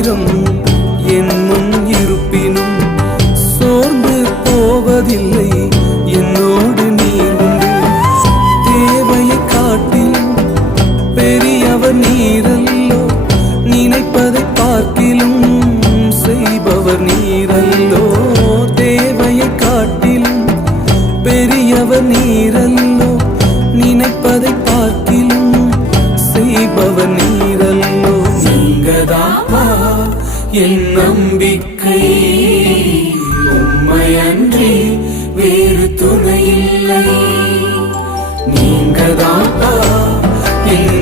ஆயிரம் என் முன் இருப்பினும் சோர்ந்து போவதில்லை. என்னோடு நீர் உண்டு. தேவையை காட்டிலும் பெரியவர் நீரல்லோ, நினைப்பதை பார்க்கிலும் செய்பவர் நீரல்லோ. தேவையை காட்டிலும் பெரியவர் நீரல்லோ, நினைப்பதை பார்க்கிலும் செய்பவர் நீரல்லோ. நீங்கதாப்பா என் நம்பிக்கை, உம்மையன்றி வேறு துணையில்லை. நீங்கதாப்பா என்